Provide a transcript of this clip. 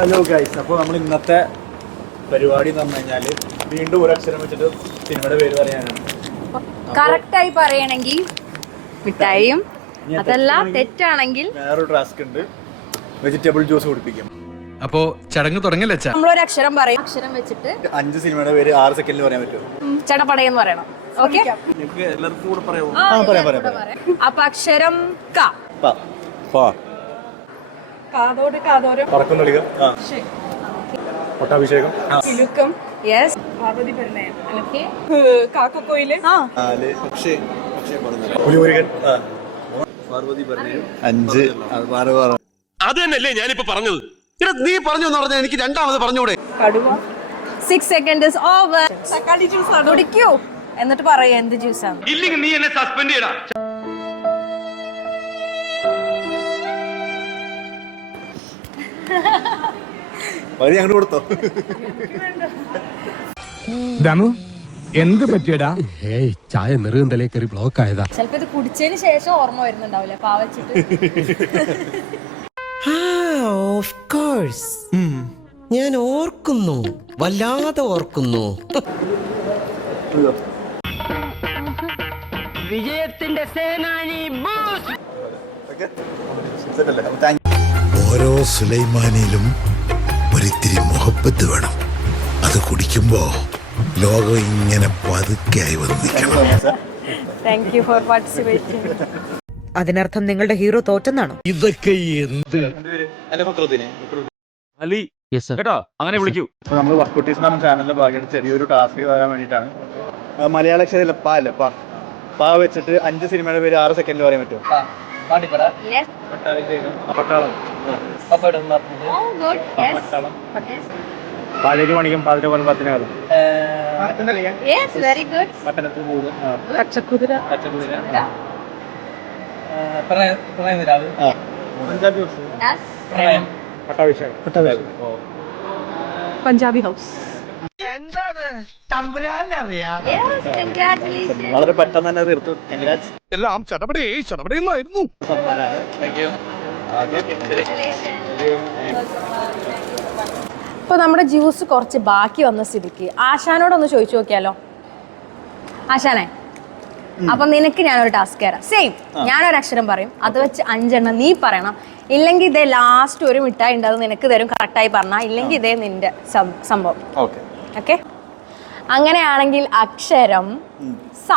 Hello guys, അപ്പോൾ നമ്മൾ ഇന്നത്തെ പരിപാടി എന്ന് പറഞ്ഞു കഴിഞ്ഞാൽ വീണ്ടും ഒരു അക്ഷരം വെച്ചിട്ട് സിനിമയുടെ പേര് പറയാനാണ്. കറക്റ്റായി പറയണമെങ്കിൽ മിഠായിയും, അതല്ല തെറ്റാണെങ്കിൽ വേറൊരു ടാസ്ക് ഉണ്ട്, വെജിറ്റബിൾ ജ്യൂസ് കുടിപ്പിക്കും. അപ്പോ ചടങ്ങ് തുടങ്ങല്ലേ? നമ്മളൊരു അക്ഷരം പറയും, അക്ഷരം വെച്ചിട്ട് 5 സിനിമയുടെ പേര് 6 സെക്കൻഡിൽ പറയാൻ പറ്റുമോ? ചടപടയെന്ന് പറയണം. ഓക്കെ, എല്ലാവർക്കും കൂടെ പറയാമോ? അപ്പൊ അക്ഷരം ക. കാതോട് കാതോരം പട്ടാഭിഷേകം, കിലുക്കം, യെസ്, പാർവതി പരിണയം, കാക്കക്കോയില്, പുലിമുരുകൻ, 5 അത് തന്നെയല്ലേ ഞാനിപ്പോ പറഞ്ഞത്. നീ പറഞ്ഞു എന്ന് പറഞ്ഞാൽ എനിക്ക് രണ്ടാമത് പറഞ്ഞൂടെ? കടുവ, 6 seconds ഓവർ. തക്കാളി ജ്യൂസ് ആണ്. കുടിക്കൂ, എന്നിട്ട് പറയാ എന്ത് ജ്യൂസാണ്. ഇല്ലെങ്കിൽ നീ എന്നെ സസ്പെൻഡ് ചെയ്യടാ. അങ്ങോട്ട് കൊടുത്തോ? ദമു എന്ത് പറ്റിയടാ? ചായ നെറുകന്തലേ കയറി ബ്ലോക്ക് ആയതാ. ചിലപ്പോ ഇത് കുടിച്ചതിന് ശേഷം ഓർമ്മ വരുന്നുണ്ടാവില്ല, പാവച്ചിട്ട്. ഓഫ് കോഴ്സ്, ഞാൻ ഓർക്കുന്നു, വല്ലാതെ ഓർക്കുന്നു. വിജയത്തിന്റെ സേനാനി ഓരോ സുലൈമാനിയിലും ഒരിത്തിരി മുഹബത്ത് വേണം. അത് കുടിക്കുമ്പോ ലോകം ഇങ്ങനെ പതുക്കെയായി വന്നിരിക്കണം. Thank you for participating. അതിനർത്ഥം നിങ്ങളുടെ ഹീറോ തോറ്റെന്നാണോ? ഇതൊക്കെ എന്ത്? അലി കേട്ടോ, അങ്ങനെ വിളിക്കൂ. നമ്മൾ വർക്കൗട്ടീസ് എന്ന ചാനലിന്റെ ഭാഗമായിട്ട് ചെറിയൊരു ടാസ്ക് തരാൻ വേണ്ടിയിട്ടാണ്. മലയാള അക്ഷരമില്ല, പാ വെച്ചിട്ട് 5 സിനിമയുടെ പേര് 6 സെക്കൻഡിൽ പറയാൻ പറ്റുമോ? പാലേക്ക് മണിക്കും 10 yes, very good. Pachakuthira, Punjabi house. വളരെ പെട്ടെന്ന് തന്നെ തീർത്തു. എല്ലാം ചടപടയായിരുന്നു. ഇപ്പൊ നമ്മുടെ ജ്യൂസ് കുറച്ച് ബാക്കി വന്ന സ്ഥിതിക്ക് ആശാനോടൊന്ന് ചോദിച്ചു നോക്കിയാലോ? ആശാനെ, അപ്പൊ നിനക്ക് ഞാനൊരു ടാസ്ക് തരാം. സെയിം, ഞാനൊരു അക്ഷരം പറയും, അത് വെച്ച് 5 എണ്ണം നീ പറയണം. ഇല്ലെങ്കിൽ ഇതേ ലാസ്റ്റ് ഒരു മിഠായി ഉണ്ട്, അത് നിനക്ക് തരും കറക്റ്റായി പറഞ്ഞാൽ. ഇല്ലെങ്കിൽ ഇതേ നിന്റെ സംഭവം. ഓക്കെ, അങ്ങനെയാണെങ്കിൽ അക്ഷരം സ.